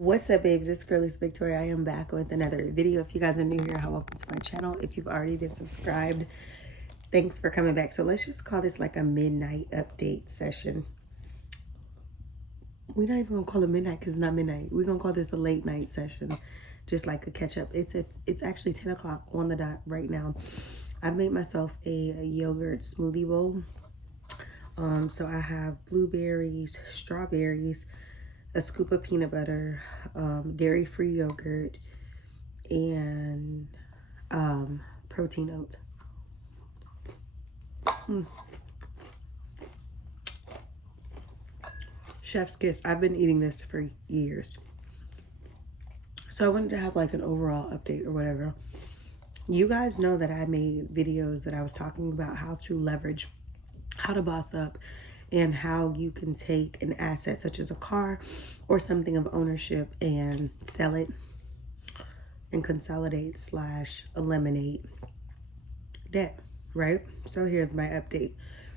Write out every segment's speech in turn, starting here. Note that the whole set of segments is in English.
What's up, babes? It's Fearless Victoria. I am back with another video. If you guys are new here, welcome to my channel. If you've already been subscribed, thanks for coming back. So let's just call this like a midnight update session. We're not even gonna call it midnight because it's not midnight. We're gonna call this a late night session, just like a catch up. It's actually 10 o'clock on the dot right now. I've made myself a yogurt smoothie bowl. So I have blueberries, strawberries, a scoop of peanut butter, dairy-free yogurt, and protein oats. Chef's kiss. I've been eating this for years. So I wanted to have like an overall update or whatever. You guys know that I made videos that I was talking about how to leverage, how to boss up, and how you can take an asset such as a car or something of ownership and sell it and consolidate / eliminate debt, right? So here's my update.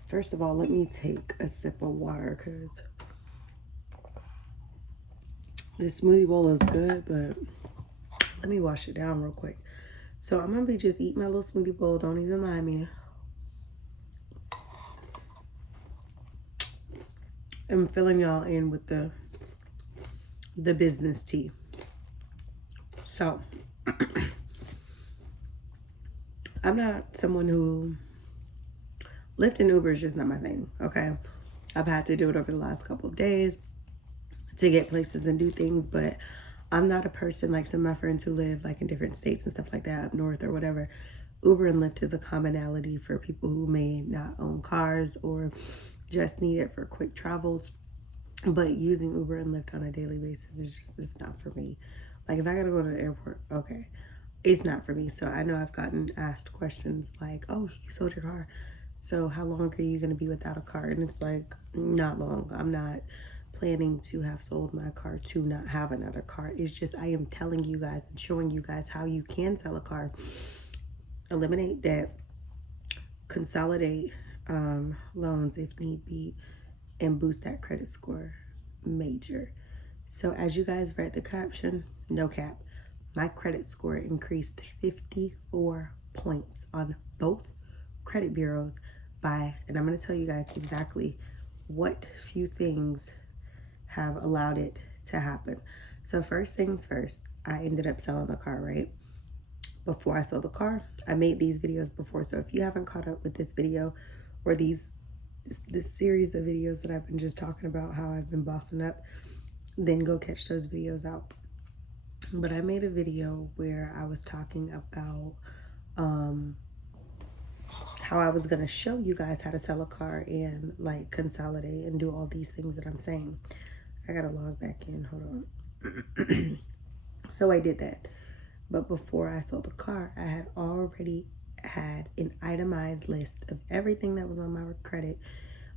First of all, let me take a sip of water because this smoothie bowl is good, but let me wash it down real quick. So I'm gonna be just eating my little smoothie bowl. Don't even mind me. I'm filling y'all in with the business tea. So I'm not someone who Lyft and Uber is just not my thing. Okay, I've had to do it over the last couple of days to get places and do things, but I'm not a person like some of my friends who live like in different states and stuff like that up north or whatever. Uber and Lyft is a commonality for people who may not own cars or just need it for quick travels. But using Uber and Lyft on a daily basis is just, it's not for me. Like if I gotta go to the airport, okay, it's not for me. So I know I've gotten asked questions like, oh, you sold your car, so how long are you gonna be without a car? And it's like, not long. I'm not planning to have sold my car to not have another car. It's just I am telling you guys and showing you guys how you can sell a car, eliminate debt, consolidate loans if need be, and boost that credit score major. So as you guys read the caption, no cap, my credit score increased 54 points on both credit bureaus by, and I'm going to tell you guys exactly what few things have allowed it to happen. So first things first, I ended up selling the car, right? Before I sold the car, I made these videos before. So if you haven't caught up with this video or this series of videos that I've been just talking about how I've been bossing up, then go catch those videos out. But I made a video where I was talking about how I was gonna show you guys how to sell a car and like consolidate and do all these things that I'm saying. I gotta log back in, hold on. So I did that. But before I sold the car, I had already had an itemized list of everything that was on my credit,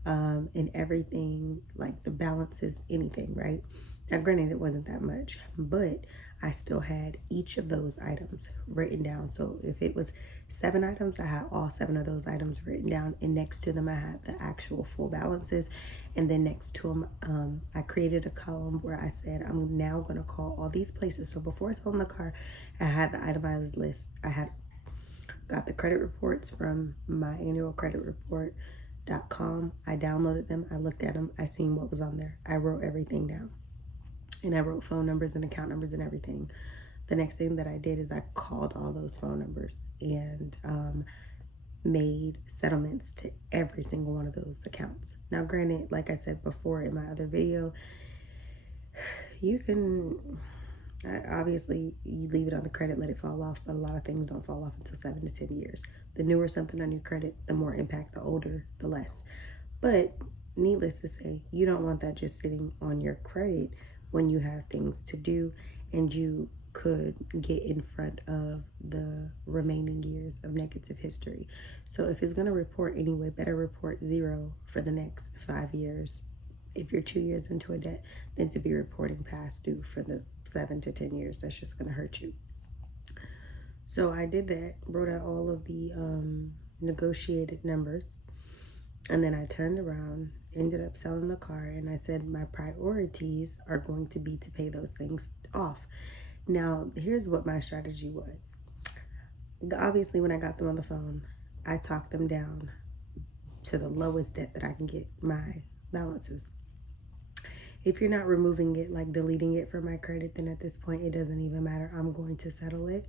and everything, like the balances, anything, right? Now, granted, it wasn't that much, but I still had each of those items written down. So if it was 7 items, I had all 7 of those items written down, and next to them, I had the actual full balances. And then next to them, I created a column where I said, I'm now going to call all these places. So before selling the car, I had the itemized list. I had got the credit reports from my annual credit report.com. I downloaded them. I looked at them. I seen what was on there. I wrote everything down. And I wrote phone numbers and account numbers and everything. The next thing that I did is I called all those phone numbers and made settlements to every single one of those accounts. Now, granted, like I said before in my other video, you can obviously you leave it on the credit, let it fall off, but a lot of things don't fall off until 7 to 10 years. The newer something on your credit, the more impact, the older, the less. But needless to say, you don't want that just sitting on your credit when you have things to do and you could get in front of the remaining years of negative history. So if it's going to report anyway, better report 0 for the next 5 years if you're 2 years into a debt than to be reporting past due for the 7 to 10 years. That's just going to hurt you. So I did that, wrote out all of the negotiated numbers, and then I turned around, ended up selling the car, and I said my priorities are going to be to pay those things off. Now, here's what my strategy was. Obviously, when I got them on the phone, I talked them down to the lowest debt that I can get my balances. If you're not removing it, like deleting it from my credit, then at this point, it doesn't even matter. I'm going to settle it.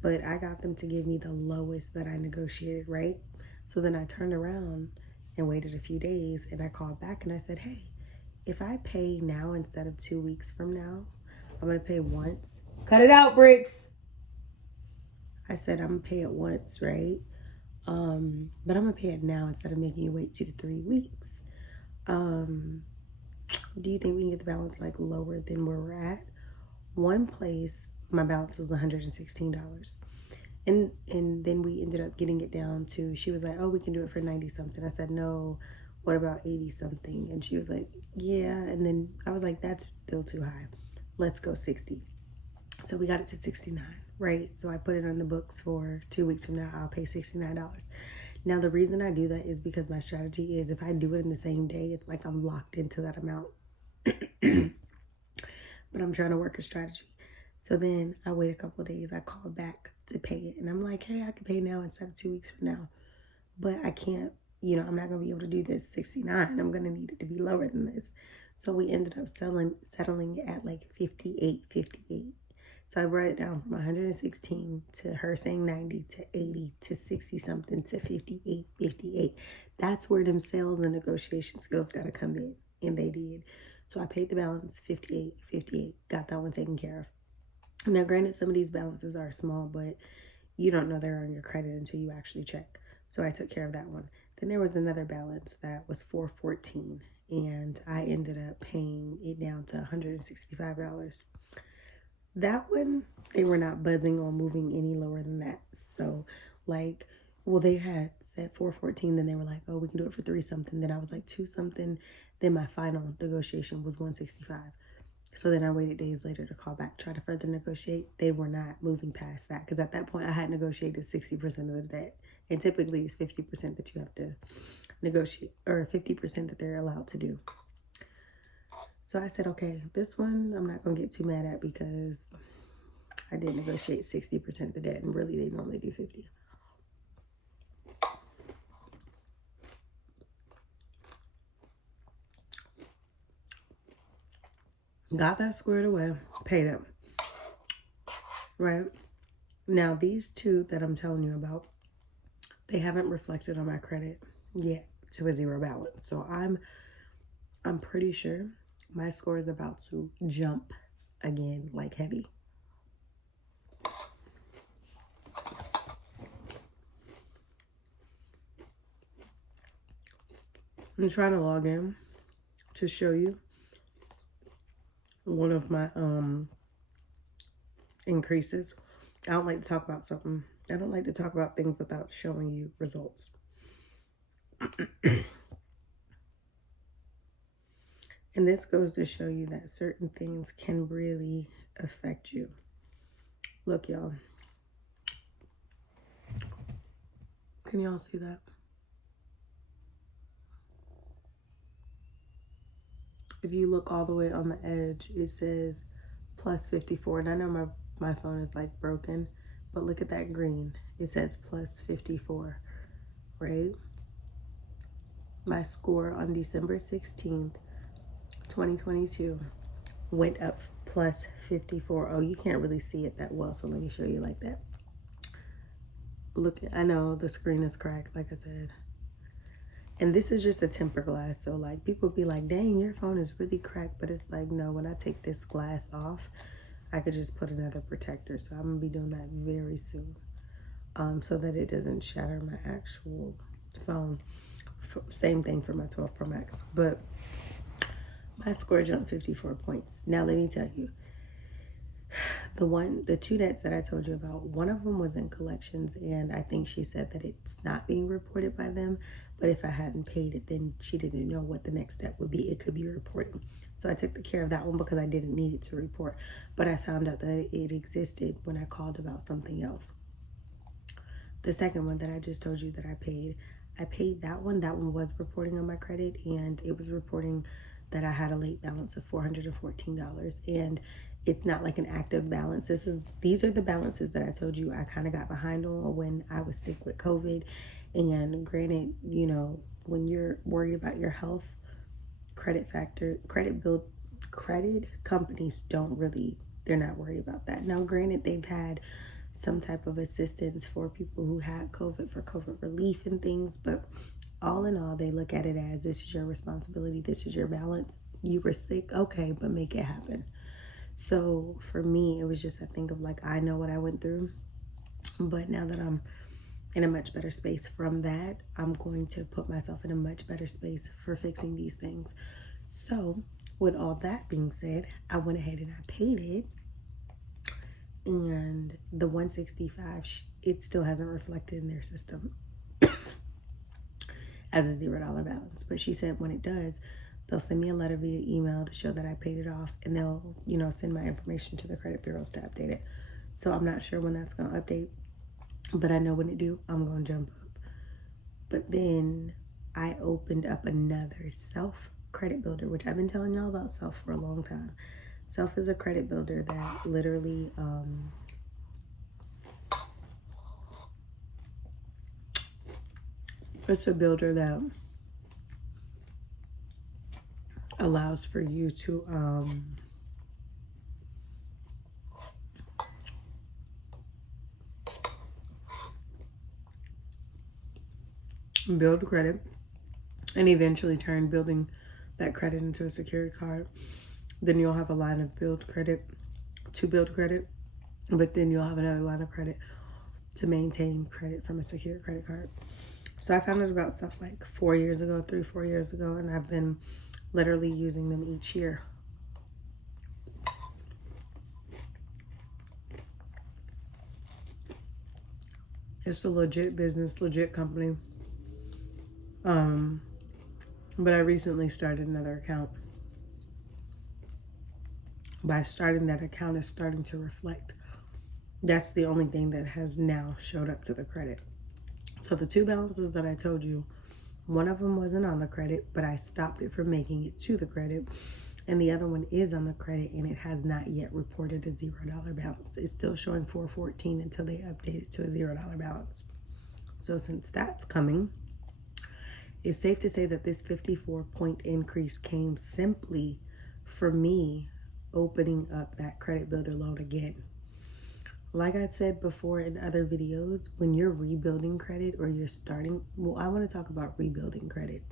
But I got them to give me the lowest that I negotiated, right? So then I turned around and waited a few days, and I called back and I said, hey, if I pay now instead of 2 weeks from now, I'm going to pay once. Cut it out, Bricks. I said, I'm going to pay it once, right? But I'm going to pay it now instead of making you wait 2 to 3 weeks. Do you think we can get the balance like lower than where we're at? One place, my balance was $116. And then we ended up getting it down to, she was like, oh, we can do it for 90 something. I said, no, what about 80 something? And she was like, yeah. And then I was like, that's still too high. Let's go 60. So we got it to 69, right? So I put it on the books for 2 weeks from now, I'll pay $69. Now, the reason I do that is because my strategy is if I do it in the same day, it's like I'm locked into that amount. But I'm trying to work a strategy. So then I wait a couple of days. I call back to pay it. And I'm like, hey, I can pay now instead of 2 weeks from now. But I can't, I'm not going to be able to do this 69. I'm going to need it to be lower than this. So we ended up settling at like 58.58. So I brought it down from 116 to her saying 90 to 80 to 60 something to 58.58. That's where them sales and negotiation skills got to come in. And they did. So I paid the balance 58.58. Got that one taken care of. Now, granted, some of these balances are small, but you don't know they're on your credit until you actually check. So I took care of that one. Then there was another balance that was $414, and I ended up paying it down to $165. That one, they were not buzzing on moving any lower than that. So, they had said $414, then they were like, oh, we can do it for 3 something. Then I was like 2 something. Then my final negotiation was $165. So then I waited days later to call back, try to further negotiate. They were not moving past that because at that point I had negotiated 60% of the debt. And typically it's 50% that you have to negotiate, or 50% that they're allowed to do. So I said, okay, this one I'm not going to get too mad at because I did negotiate 60% of the debt, and really they normally do 50. Got that squared away, paid up. Right? Now, these two that I'm telling you about, they haven't reflected on my credit yet to a zero balance. So I'm pretty sure my score is about to jump again, like heavy. I'm trying to log in to show you one of my increases. I don't like to talk about something. I don't like to talk about things without showing you results. And this goes to show you that certain things can really affect you. Look, y'all. Can y'all see that? If you look all the way on the edge, it says plus 54. And I know my phone is like broken, but look at that green. It says plus 54, right? My score on December 16th, 2022 went up plus 54. Oh, you can't really see it that well, so let me show you like that. Look, I know the screen is cracked, like I said. And this is just a tempered glass. So like people be like, dang, your phone is really cracked. But it's like, no, when I take this glass off, I could just put another protector. So I'm gonna be doing that very soon. So that it doesn't shatter my actual phone. Same thing for my 12 Pro Max. But my score jumped 54 points. Now let me tell you, the 2 debts that I told you about, one of them was in collections, and I think she said that it's not being reported by them, but if I hadn't paid it, then she didn't know what the next step would be. It could be reporting. So I took care of that one because I didn't need it to report, but I found out that it existed when I called about something else. The second one that I just told you that I paid that one. That one was reporting on my credit, and it was reporting that I had a late balance of $414, and it's not like an active balance. These are the balances that I told you I kind of got behind on when I was sick with COVID. And granted, you know, when you're worried about your health, credit companies don't really, they're not worried about that. Now, granted, they've had some type of assistance for people who had COVID, for COVID relief and things, but all in all, they look at it as, this is your responsibility, this is your balance. You were sick, okay, but make it happen. So for me, it was just a thing of like, I know what I went through, but now that I'm in a much better space from that, I'm going to put myself in a much better space for fixing these things. So with all that being said, I went ahead and I paid it. And the 165, it still hasn't reflected in their system as a $0 balance. But she said when it does, they'll send me a letter via email to show that I paid it off, and they'll, you know, send my information to the credit bureaus to update it. So I'm not sure when that's going to update, but I know when it do, I'm going to jump up. But then I opened up another Self credit builder, which I've been telling y'all about Self for a long time. Self is a credit builder that literally it's a builder that allows for you to build credit and eventually turn building that credit into a secured card. Then you'll have a line of build credit to build credit, but then you'll have another line of credit to maintain credit from a secured credit card. So I found out about Self like 4 years ago, 3-4 years ago, and I've been literally using them each year. It's a legit business, legit company. But I recently started another account. By starting that account, is starting to reflect. That's the only thing that has now showed up to the credit. So the 2 balances that I told you, one of them wasn't on the credit, but I stopped it from making it to the credit. And the other one is on the credit, and it has not yet reported a $0 balance. It's still showing $414 until they update it to a $0 balance. So since that's coming, it's safe to say that this 54-point increase came simply for me opening up that credit builder loan again. Like I said before in other videos, when you're rebuilding credit or you're starting, well, I want to talk about rebuilding credit.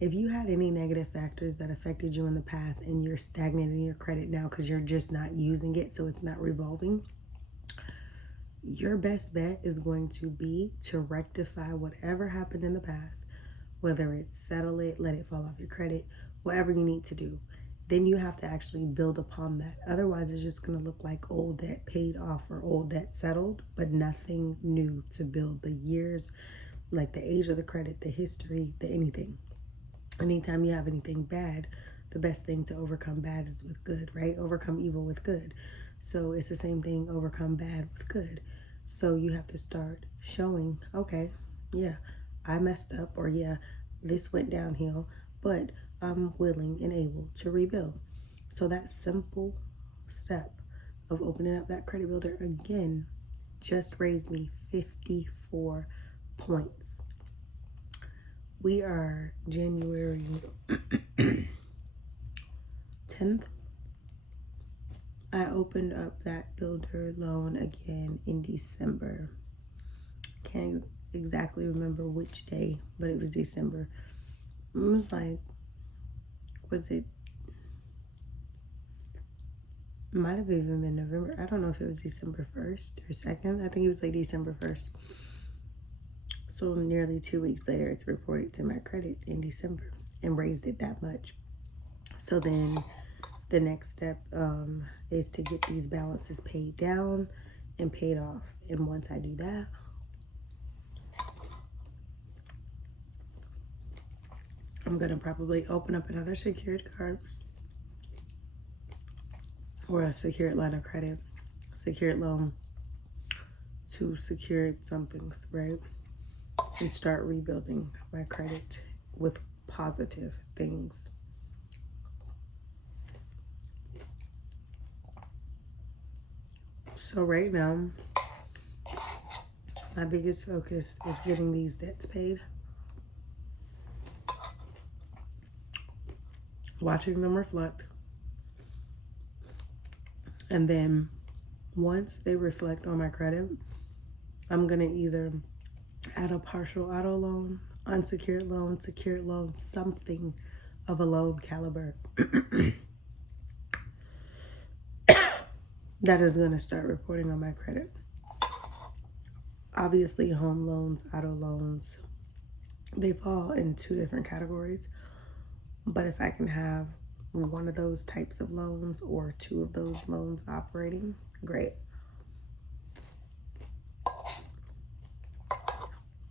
If you had any negative factors that affected you in the past and you're stagnant in your credit now because you're just not using it, so it's not revolving, your best bet is going to be to rectify whatever happened in the past, whether it's settle it, let it fall off your credit, whatever you need to do. Then you have to actually build upon that. Otherwise, it's just going to look like old debt paid off or old debt settled, but nothing new to build the years, like the age of the credit, the history, the anything. Anytime you have anything bad, the best thing to overcome bad is with good, right? Overcome evil with good. So it's the same thing, overcome bad with good. So you have to start showing, okay, yeah, I messed up, or yeah, this went downhill, but I'm willing and able to rebuild. So that simple step of opening up that credit builder again just raised me 54 points. We are January 10th. I opened up that builder loan again in December. Can't exactly remember which day, but it was December. It was like, might have even been November. I don't know if it was December 1st or 2nd. I think it was like December 1st. So nearly 2 weeks later, it's reported to my credit in December and raised it that much. So then the next step is to get these balances paid down and paid off. And once I do that, I'm going to probably open up another secured card or a secured line of credit, secured loan to secured somethings, right? And start rebuilding my credit with positive things. So right now, my biggest focus is getting these debts paid. Watching them reflect. And then once they reflect on my credit, I'm going to either add a partial auto loan, unsecured loan, secured loan, something of a loan caliber that is going to start reporting on my credit. Obviously, home loans, auto loans, they fall in two different categories. But if I can have one of those types of loans or two of those loans operating, great.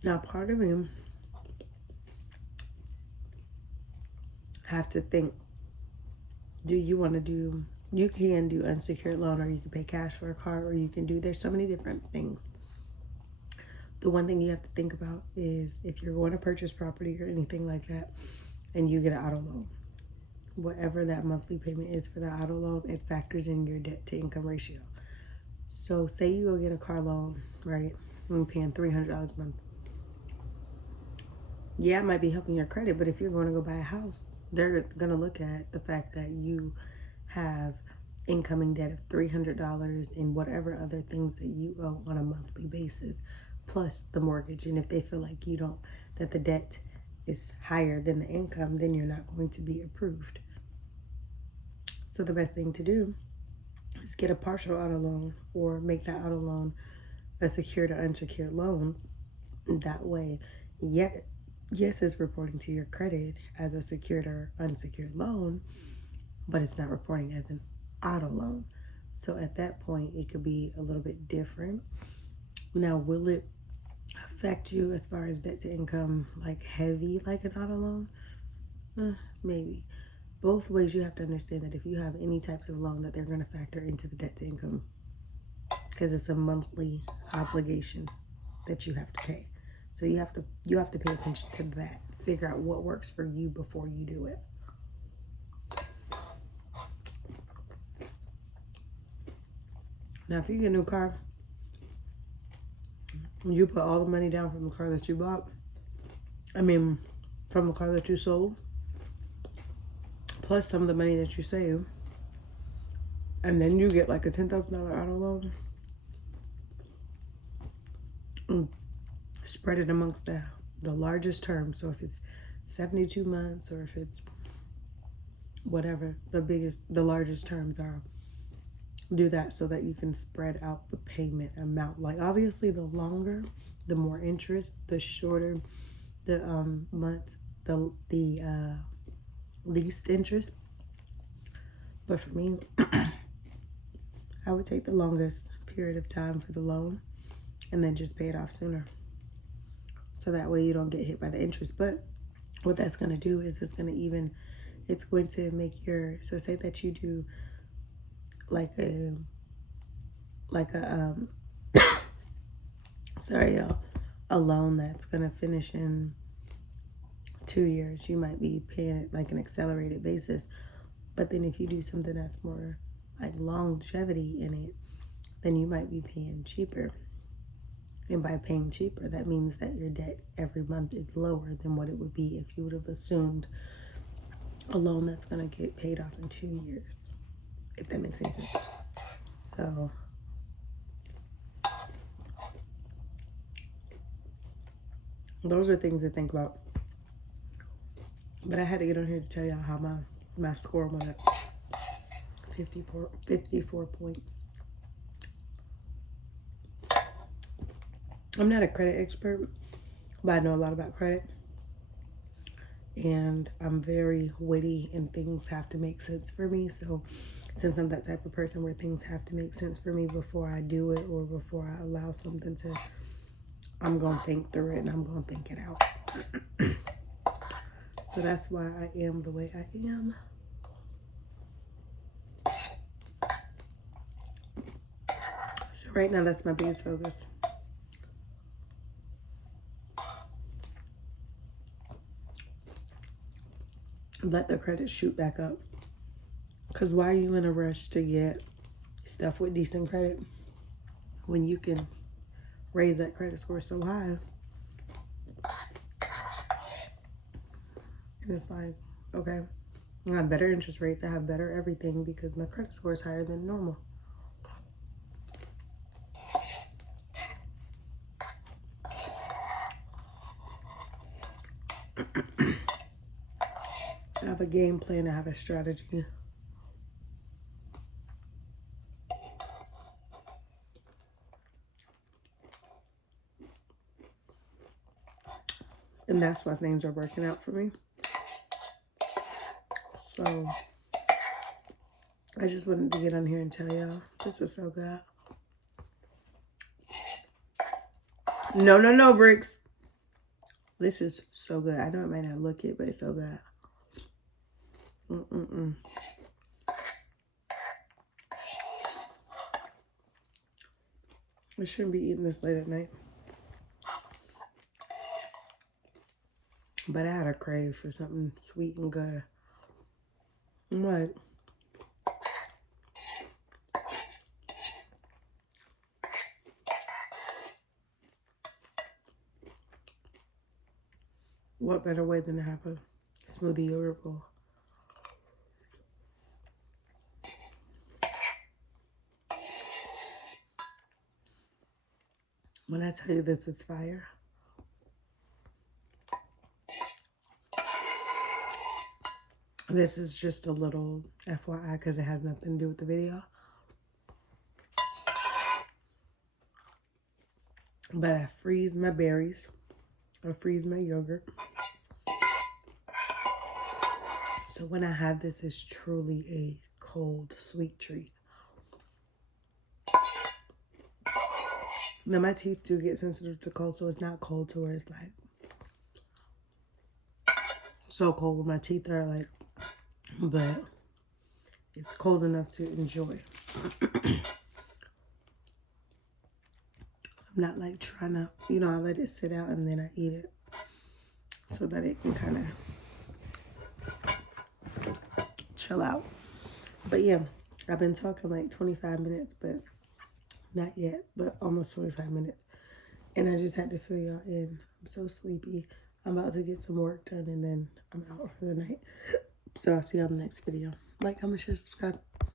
Now, part of me have to think, do you want to do, you can do unsecured loan, or you can pay cash for a car, or you can do, there's so many different things. The one thing you have to think about is if you're going to purchase property or anything like that, and you get an auto loan, whatever that monthly payment is for the auto loan, it factors in your debt to income ratio. So say you go get a car loan, right? You're paying $300 a month. Yeah, it might be helping your credit, but if you're going to go buy a house, they're going to look at the fact that you have incoming debt of $300 and whatever other things that you owe on a monthly basis, plus the mortgage. And if they feel like you don't, that the debt is higher than the income, then you're not going to be approved. So the best thing to do is get a partial auto loan, or make that auto loan a secured or unsecured loan. That way, yes, it's reporting to your credit as a secured or unsecured loan, but it's not reporting as an auto loan. So at that point, it could be a little bit different. Now, will it affect you as far as debt to income, like heavy, like an auto loan? Maybe. Both ways, you have to understand that if you have any types of loan, that they're going to factor into the debt to income, because it's a monthly obligation that you have to pay. So you have to pay attention to that. Figure out what works for you before you do it. Now, if you get a new car, you put all the money down from the car that you bought. From the car that you sold, plus some of the money that you save, and then you get like a $10,000 auto loan. Spread it amongst the largest term. So if it's 72 months, or if it's whatever the largest terms are, do that so that you can spread out the payment amount. Like, obviously, the longer, the more interest, the shorter the month, the least interest. But for me, I would take the longest period of time for the loan and then just pay it off sooner. So that way you don't get hit by the interest. But what that's going to do is it's going to make so say that you do like a sorry y'all, a loan that's going to finish in 2 years. You might be paying it like an accelerated basis. But then if you do something that's more like longevity in it, then you might be paying cheaper. And by paying cheaper, that means that your debt every month is lower than what it would be if you would have assumed a loan that's going to get paid off in 2 years, if that makes any sense. So those are things to think about. But I had to get on here to tell y'all how my score went up. 54 points. I'm not a credit expert, but I know a lot about credit. And I'm very witty, and things have to make sense for me. So since I'm that type of person where things have to make sense for me before I do it, or before I allow something to, I'm going to think through it, and I'm going to think it out. So that's why I am the way I am. So right now, that's my biggest focus. Let the credit shoot back up. Because why are you in a rush to get stuff with decent credit when you can raise that credit score so high. And it's like, okay, I have better interest rates, I have better everything because my credit score is higher than normal. I have a game plan, I have a strategy. And that's why things are working out for me. So I just wanted to get on here and tell y'all, this is so good. No, Bricks. This is so good. I know it might not look it, but it's so good. I shouldn't be eating this late at night. But I had a crave for something sweet and good. What? What better way than to have a smoothie yogurt bowl? When I tell you this is fire. This is just a little FYI because it has nothing to do with the video. But I freeze my berries. I freeze my yogurt. So when I have this, it's truly a cold, sweet treat. Now my teeth do get sensitive to cold, so it's not cold to where it's like so cold where my teeth are like, but it's cold enough to enjoy. I'm not like trying to, you know, I let it sit out and then I eat it so that it can kind of chill out. But yeah, I've been talking like 25 minutes, but not yet, but almost 25 minutes. And I just had to fill y'all in. I'm so sleepy. I'm about to get some work done and then I'm out for the night. So I'll see y'all in the next video. Like, comment, share, subscribe.